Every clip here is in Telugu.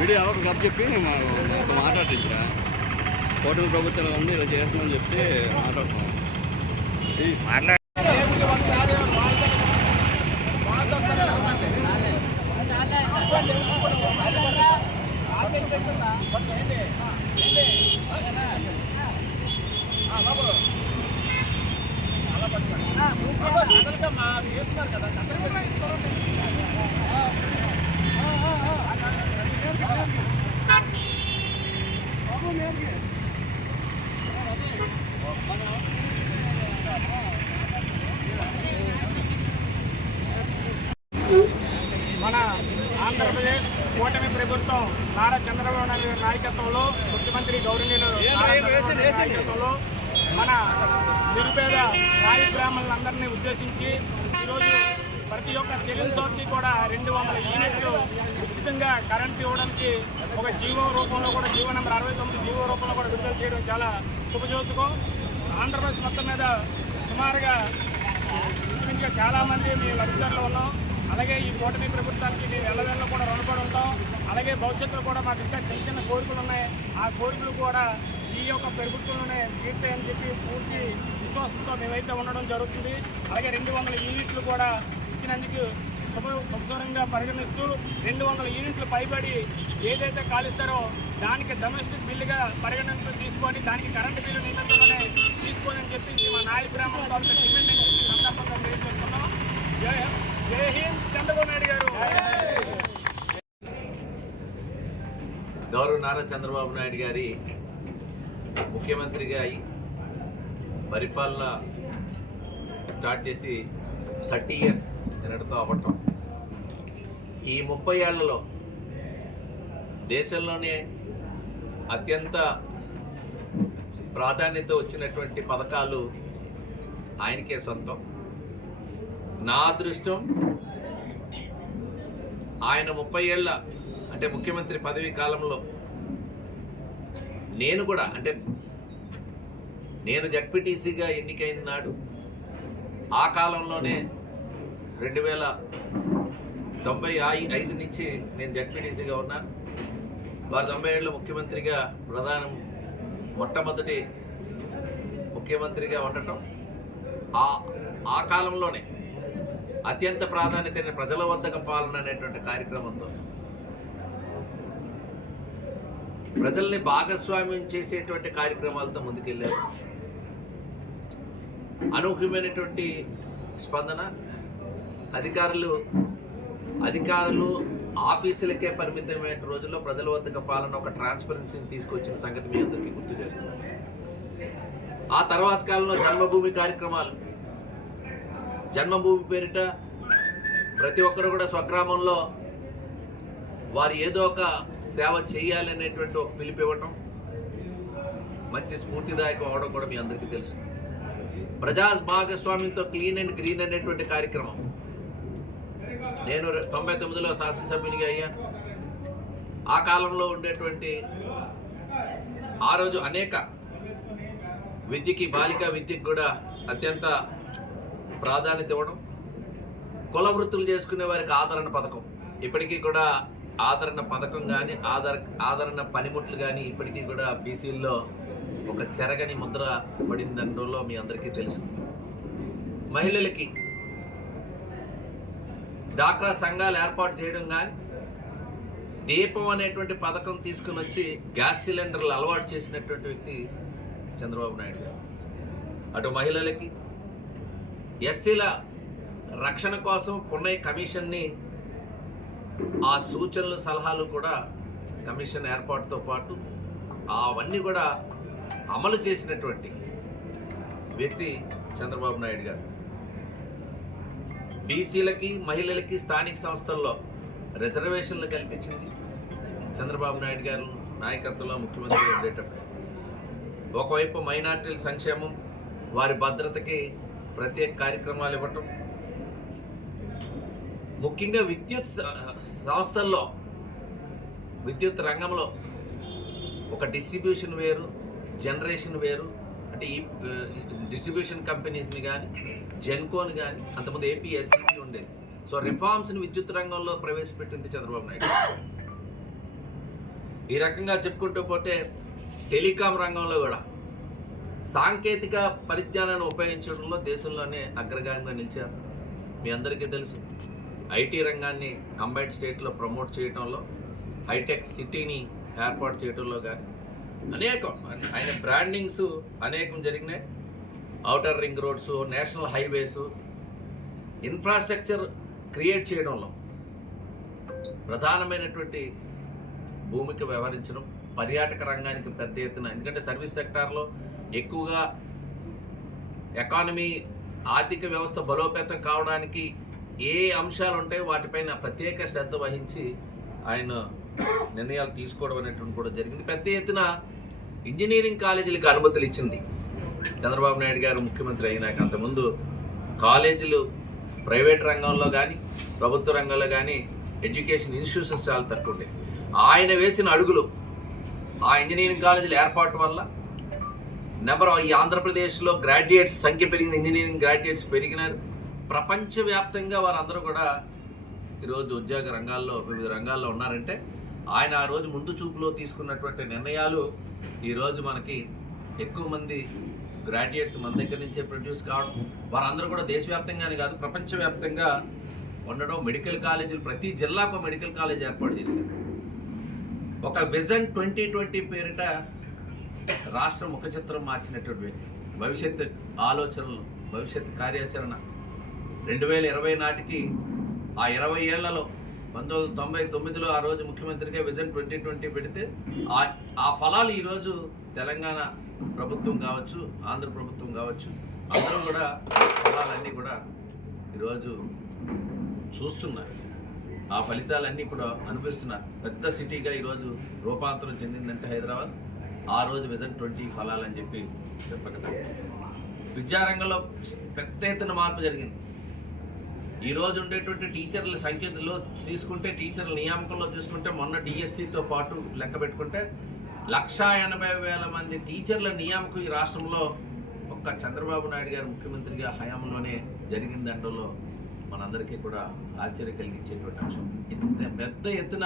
వీడియో ఎవరికి కప్ చెప్పి నాతో మాట్లాడించరా కూటమి ప్రభుత్వం ఉంది ఇలా చేస్తుందని చెప్తే మాట్లాడుతున్నాం మాట్లాడ మన ఆంధ్రప్రదేశ్ కూటమి ప్రభుత్వం నారా చంద్రబాబు నాయుడు నాయకత్వంలో ముఖ్యమంత్రి గౌరవనీయులు నాయకత్వంలో మన నిరుపేద రాయి గ్రామాలందరినీ ఉద్దేశించి ఈరోజు ప్రతి ఒక్క సెకండ్ సోర్కి కూడా 200 యూనిట్లు ఉచితంగా కరెంట్ ఇవ్వడానికి ఒక జీవో రూపంలో కూడా జీవో నెంబర్ 69 జీవో రూపంలో కూడా విడుదల చేయడం చాలా శుభజోతుకం. ఆంధ్రప్రదేశ్ మొత్తం మీద సుమారుగా ఇంచుమించుగా చాలామంది మీ లబ్ధిదారులు ఉన్నాం. అలాగే ఈ కూటమి ప్రభుత్వానికి మేము ఎల్లవేళ్ళలో కూడా రుణపడి ఉంటాం. అలాగే భవిష్యత్తులో కూడా మాకు ఇంకా చిన్న చిన్న కోరికలు ఉన్నాయి. ఆ కోరికలు కూడా ఈ యొక్క ప్రభుత్వంలోనే తీర్తాయని చెప్పి పూర్తి విశ్వాసంతో మేమైతే ఉండడం జరుగుతుంది. అలాగే 200 యూనిట్లు కూడా ఇచ్చినందుకు శుభసూరంగా పరిగణిస్తూ 200 యూనిట్లు పైబడి ఏదైతే కాలిస్తారో దానికి డొమెస్టిక్ బిల్లుగా పరిగణనకు తీసుకొని దానికి కరెంటు బిల్లు నిబంధనలోనే తీసుకోవాలని చెప్పి మా నాలుగు గ్రామాల తాలూకా డిమాండ్ సందర్భంగా తెలియజేస్తున్నాం. జై హింద్ చంద్రబాబు నాయుడు గారు. గౌరవ నారా చంద్రబాబు నాయుడు గారి ముఖ్యమంత్రిగా పరిపాలన స్టార్ట్ చేసి 30 ఇయర్స్ నిన్నటితో అవ్వటం. ఈ 30 ఏళ్లలో దేశంలోనే అత్యంత ప్రాధాన్యత వచ్చినటువంటి పథకాలు ఆయనకే సొంతం. నా అదృష్టం ఆయన 30 ఏళ్ళ అంటే ముఖ్యమంత్రి పదవీ కాలంలో నేను కూడా అంటే నేను జడ్పీటీసీగా ఎన్నికైన నాడు ఆ కాలంలోనే 2095 నుంచి నేను జడ్పీటీసీగా ఉన్నాను. వారు 90 ఏళ్ళ ముఖ్యమంత్రిగా మొట్టమొదటి ముఖ్యమంత్రిగా ఉండటం ఆ కాలంలోనే అత్యంత ప్రాధాన్యత ప్రజల వద్దకు పాలన అనేటువంటి కార్యక్రమంతో ప్రజల్ని భాగస్వామ్యం చేసేటువంటి కార్యక్రమాలతో ముందుకెళ్ళారు. అనూహ్యమైనటువంటి స్పందన. అధికారులు ఆఫీసులకే పరిమితమైన రోజుల్లో ప్రజల వద్దకు పాలన ఒక ట్రాన్స్పరెన్సీని తీసుకొచ్చిన సంగతి మీ అందరికీ గుర్తు చేస్తున్నాను. ఆ తర్వాత కాలంలో జన్మభూమి కార్యక్రమాలు. జన్మభూమి పేరిట ప్రతి ఒక్కరు కూడా స్వగ్రామంలో వారు ఏదో ఒక సేవ చేయాలి అనేటువంటి ఒక పిలుపు ఇవ్వటం మంచి స్ఫూర్తిదాయకం అవడం కూడా మీ అందరికీ తెలుసు. ప్రజా భాగస్వామ్యంతో క్లీన్ అండ్ గ్రీన్ అనేటువంటి కార్యక్రమం. నేను 99లో శాసనసభ్యునిగా అయ్యాను. ఆ కాలంలో ఉండేటువంటి ఆ రోజు అనేక విద్యకి బాలికా విద్యకు కూడా అత్యంత ప్రాధాన్యత ఇవ్వడం. కుల వృత్తులు చేసుకునే వారికి ఆదరణ పథకం. ఇప్పటికీ కూడా ఆదరణ పథకం కానీ ఆదరణ పనిముట్లు కానీ ఇప్పటికీ కూడా బీసీల్లో ఒక చెరగని ముద్ర పడిందనలో మీ అందరికీ తెలుసు. మహిళలకి డాక్రా సంఘాలు ఏర్పాటు చేయడం కానీ దీపం అనేటువంటి పథకం తీసుకుని వచ్చి గ్యాస్ సిలిండర్లు అలవాటు చేసినటువంటి వ్యక్తి చంద్రబాబు నాయుడు గారు. అటు మహిళలకి ఎస్సీల రక్షణ కోసం పున్నయ్య కమిషన్ని ఆ సూచనలు సలహాలు కూడా కమిషన్ ఏర్పాటుతో పాటు అవన్నీ కూడా అమలు చేసినటువంటి వ్యక్తి చంద్రబాబు నాయుడు గారు. బీసీలకి మహిళలకి స్థానిక సంస్థల్లో రిజర్వేషన్లు కల్పించింది చంద్రబాబు నాయుడు గారు నాయకత్వంలో ముఖ్యమంత్రి ఉండేటప్పుడు. ఒకవైపు మైనార్టీల సంక్షేమం, వారి భద్రతకి ప్రత్యేక కార్యక్రమాలు ఇవ్వటం, ముఖ్యంగా విద్యుత్ సంస్థల్లో విద్యుత్ రంగంలో ఒక డిస్ట్రిబ్యూషన్ వేరు, జనరేషన్ వేరు. అంటే ఈ డిస్ట్రిబ్యూషన్ కంపెనీస్ని కానీ జెన్కోని కానీ అంతకుముందు ఏపీఎస్సీబీ ఉండేది. సో రిఫార్మ్స్ని విద్యుత్ రంగంలో ప్రవేశపెట్టింది చంద్రబాబు నాయుడు. ఈ రకంగా చెప్పుకుంటూ పోతే టెలికాం రంగంలో కూడా సాంకేతిక పరిజ్ఞానాన్ని ఉపయోగించడంలో దేశంలోనే అగ్రగామిగా నిలిచారు. మీ అందరికీ తెలుసు, ఐటీ రంగాన్ని కంబైన్డ్ స్టేట్లో ప్రమోట్ చేయడంలో, హైటెక్ సిటీని ఏర్పాటు చేయడంలో కానీ అనేకం ఆయన బ్రాండింగ్స్ అనేకం జరిగినాయి. Outer ring roads, national highways, infrastructure create చేయడంలో ప్రధానమైనటువంటి భూమిక వ్యవహరించడం, పర్యాటక రంగానికి పెద్ద ఎత్తున, ఎందుకంటే సర్వీస్ సెక్టార్లో ఎక్కువగా ఎకానమీ ఆర్థిక వ్యవస్థ బలోపేతం కావడానికి ఏ అంశాలు ఉంటాయో వాటిపైన ప్రత్యేక శ్రద్ధ వహించి ఆయన నిర్ణయాలు తీసుకోవడం అనేటువంటి కూడా జరిగింది. పెద్ద ఎత్తున ఇంజనీరింగ్ కాలేజీలకు అనుమతులు ఇచ్చింది చంద్రబాబు నాయుడు గారు ముఖ్యమంత్రి అయినాక. అంతకుముందు కాలేజీలు ప్రైవేట్ రంగంలో కానీ ప్రభుత్వ రంగంలో కానీ ఎడ్యుకేషన్ ఇన్స్టిట్యూషన్స్ చాలా తక్కువ ఉండేవి. ఆయన వేసిన అడుగులు, ఆ ఇంజనీరింగ్ కాలేజీల ఏర్పాటు వల్ల ఈ ఆంధ్రప్రదేశ్లో గ్రాడ్యుయేట్స్ సంఖ్య పెరిగింది, ఇంజనీరింగ్ గ్రాడ్యుయేట్స్ పెరిగినారు. ప్రపంచవ్యాప్తంగా వారందరూ కూడా ఈరోజు ఉద్యోగ రంగాల్లో వివిధ రంగాల్లో ఉన్నారంటే ఆయన ఆ రోజు ముందు చూపులో తీసుకున్నటువంటి నిర్ణయాలు ఈరోజు మనకి ఎక్కువ మంది గ్రాడ్యుయేట్స్ మన దగ్గర నుంచే ప్రొడ్యూస్ కావడం, వారందరూ కూడా దేశవ్యాప్తంగానే కాదు ప్రపంచవ్యాప్తంగా ఉండడం. మెడికల్ కాలేజీలు ప్రతి జిల్లాకు మెడికల్ కాలేజ్ ఏర్పాటు చేశారు. ఒక విజన్ 2020 పేరిట రాష్ట్ర ముఖ చిత్రం మార్చినటువంటి వ్యక్తి. భవిష్యత్ ఆలోచనలు, భవిష్యత్ కార్యాచరణ 2020 నాటికి ఆ 20 ఏళ్లలో 1999లో ఆ రోజు ముఖ్యమంత్రిగా విజన్ 2020 పెడితే ఆ ఫలాలు ఈరోజు తెలంగాణ ప్రభుత్వం కావచ్చు, ఆంధ్ర ప్రభుత్వం కావచ్చు, అందరూ కూడా ఫలాలన్నీ కూడా ఈరోజు చూస్తున్నారు. ఆ ఫలితాలన్నీ ఇప్పుడు అనుభవిస్తున్నారు. పెద్ద సిటీగా ఈరోజు రూపాంతరం చెందిందంటే హైదరాబాద్ ఆ రోజు విజన్ 20 ఫలాలని చెప్పి చెప్పగలం. విద్యారంగంలో పెద్ద ఎత్తున మార్పు జరిగింది. ఈరోజు ఉండేటువంటి టీచర్ల సంఖ్యలో తీసుకుంటే, టీచర్ల నియామకంలో చూసుకుంటే, మొన్న డిఎస్సితో పాటు లెక్క పెట్టుకుంటే 1,80,000 మంది టీచర్ల నియామకం ఈ రాష్ట్రంలో ఒక్క చంద్రబాబు నాయుడు గారు ముఖ్యమంత్రిగా హయాంలోనే జరిగిందంటలో మనందరికీ కూడా ఆశ్చర్యం కలిగించేటువంటి అంశం. ఇంత పెద్ద ఎత్తున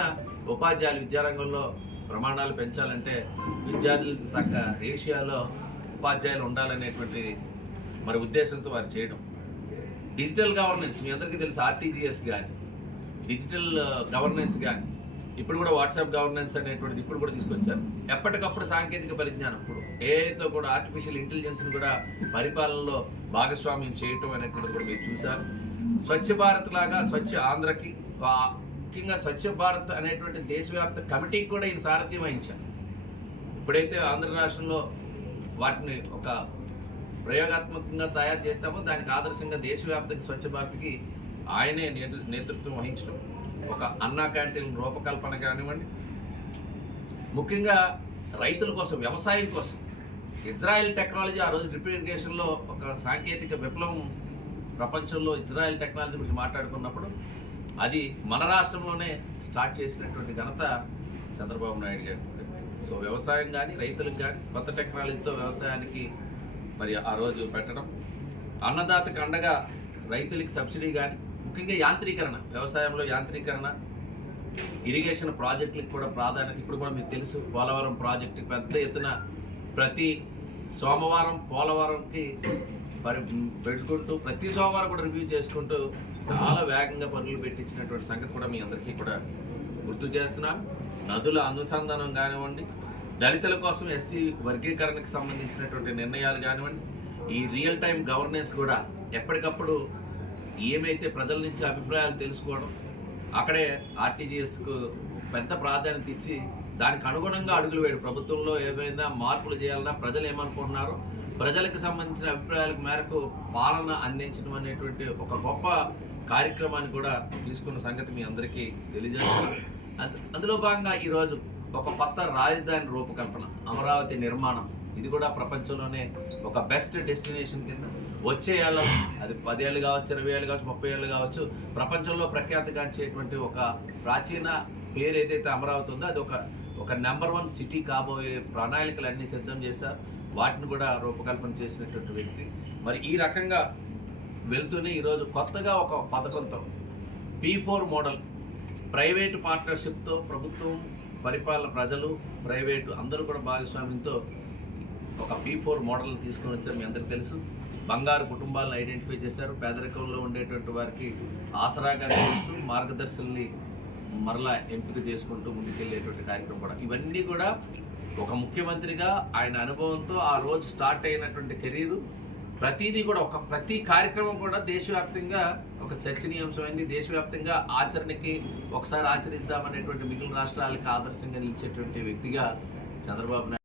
ఉపాధ్యాయులు విద్యారంగంలో ప్రమాణాలు పెంచాలంటే విద్యార్థులకు తగ్గ రేషియోలో ఉపాధ్యాయులు ఉండాలనేటువంటి మరి ఉద్దేశంతో వారు చేయడం. డిజిటల్ గవర్నెన్స్ మీ అందరికీ తెలుసు, ఆర్టీజీఎస్ కానీ, డిజిటల్ గవర్నెన్స్ కానీ, ఇప్పుడు కూడా వాట్సాప్ గవర్నెన్స్ అనేటువంటిది ఇప్పుడు కూడా తీసుకొచ్చారు. ఎప్పటికప్పుడు సాంకేతిక పరిజ్ఞానం, ఇప్పుడు ఏఐతో కూడా ఆర్టిఫిషియల్ ఇంటెలిజెన్స్ని కూడా పరిపాలనలో భాగస్వామ్యం చేయటం అనేటువంటిది కూడా మీరు చూశారు. స్వచ్ఛ భారత్ లాగా స్వచ్ఛ ఆంధ్రకి, ముఖ్యంగా స్వచ్ఛ భారత్ అనేటువంటి దేశవ్యాప్త కమిటీకి కూడా ఈయన సారథ్యం వహించారు. ఇప్పుడైతే ఆంధ్ర రాష్ట్రంలో వాటిని ఒక ప్రయోగాత్మకంగా తయారు చేశామో దానికి ఆదర్శంగా దేశవ్యాప్తంగా స్వచ్ఛ భారత్కి ఆయనే నేతృత్వం వహించడం, ఒక అన్నా క్యాంటీన్ రూపకల్పన కానివ్వండి, ముఖ్యంగా రైతుల కోసం, వ్యవసాయం కోసం ఇజ్రాయెల్ టెక్నాలజీ ఆ రోజు డ్రిప్ ఇరిగేషన్లో ఒక సాంకేతిక విప్లవం ప్రపంచంలో ఇజ్రాయెల్ టెక్నాలజీ గురించి మాట్లాడుకున్నప్పుడు అది మన రాష్ట్రంలోనే స్టార్ట్ చేసినటువంటి ఘనత చంద్రబాబు నాయుడు గారి. సో వ్యవసాయం కానీ, రైతులకు కానీ కొత్త టెక్నాలజీతో వ్యవసాయానికి మరి ఆ రోజు పెట్టడం, అన్నదాతకు అండగా రైతులకి సబ్సిడీ కానీ, ముఖ్యంగా యాంత్రీకరణ, వ్యవసాయంలో యాంత్రీకరణ, ఇరిగేషన్ ప్రాజెక్టులకు కూడా ప్రాధాన్యత. ఇప్పుడు కూడా మీకు తెలుసు, పోలవరం ప్రాజెక్టు పెద్ద ఎత్తున ప్రతి సోమవారం పోలవరంకి పెట్టుకుంటూ ప్రతి సోమవారం కూడా రివ్యూ చేసుకుంటూ చాలా వేగంగా పనులు పెట్టించినటువంటి సంగతి కూడా మీ అందరికీ కూడా గుర్తు చేస్తున్నాను. నదుల అనుసంధానం కానివ్వండి, దళితుల కోసం ఎస్సీ వర్గీకరణకు సంబంధించినటువంటి నిర్ణయాలు కానివ్వండి, ఈ రియల్ టైం గవర్నెన్స్ కూడా ఎప్పటికప్పుడు ఏమైతే ప్రజల నుంచి అభిప్రాయాలు తెలుసుకోవడం, అక్కడే ఆర్టీజీఎస్కు పెద్ద ప్రాధాన్యత ఇచ్చి దానికి అనుగుణంగా అడుగులు వేయడం, ప్రభుత్వంలో ఏమైనా మార్పులు చేయాలన్నా ప్రజలు ఏమనుకుంటున్నారో ప్రజలకు సంబంధించిన అభిప్రాయాల మేరకు పాలన అందించడం అనేటువంటి ఒక గొప్ప కార్యక్రమాన్ని కూడా తీసుకున్న సంగతి మీ అందరికీ తెలియజేస్తున్నాను. అందులో భాగంగా ఈరోజు ఒక కొత్త రాజధాని రూపకల్పన, అమరావతి నిర్మాణం, ఇది కూడా ప్రపంచంలోనే ఒక బెస్ట్ డెస్టినేషన్ కింద వచ్చే ఏళ్ళ, అది 10 ఏళ్ళు కావచ్చు, 20 ఏళ్ళు కావచ్చు, 30 ఏళ్ళు కావచ్చు, ప్రపంచంలో ప్రఖ్యాతిగాంచేటువంటి ఒక ప్రాచీన పేరు ఏదైతే అమరావతి ఉందో అది ఒక నెంబర్ 1 సిటీ కాబోయే ప్రణాళికలన్నీ సిద్ధం చేశారు. వాటిని కూడా రూపకల్పన చేసినటువంటి వ్యక్తి. మరి ఈ రకంగా వెళ్తూనే ఈరోజు కొత్తగా ఒక పథకంతో P4 మోడల్ ప్రైవేటు పార్ట్నర్షిప్తో ప్రభుత్వం పరిపాలన ప్రజలు, ప్రైవేటు అందరూ కూడా భాగస్వామ్యంతో ఒక P4 మోడల్ తీసుకొని వచ్చారు. మీ అందరికీ తెలుసు. బంగారు కుటుంబాలను ఐడెంటిఫై చేశారు. పేదరికంలో ఉండేటువంటి వారికి ఆసరాగా చేస్తూ మార్గదర్శుల్ని మరలా ఎంపిక చేసుకుంటూ ముందుకెళ్ళేటువంటి కార్యక్రమం కూడా. ఇవన్నీ కూడా ఒక ముఖ్యమంత్రిగా ఆయన అనుభవంతో ఆ రోజు స్టార్ట్ అయినటువంటి కెరీరు ప్రతిదీ కూడా ప్రతి కార్యక్రమం కూడా దేశవ్యాప్తంగా ఒక చర్చనీయాంశమైంది. దేశవ్యాప్తంగా ఆచరణకి ఒకసారి ఆచరిద్దామనేటువంటి మిగిలిన రాష్ట్రాలకు ఆదర్శంగా నిలిచేటువంటి వ్యక్తిగా చంద్రబాబు నాయుడు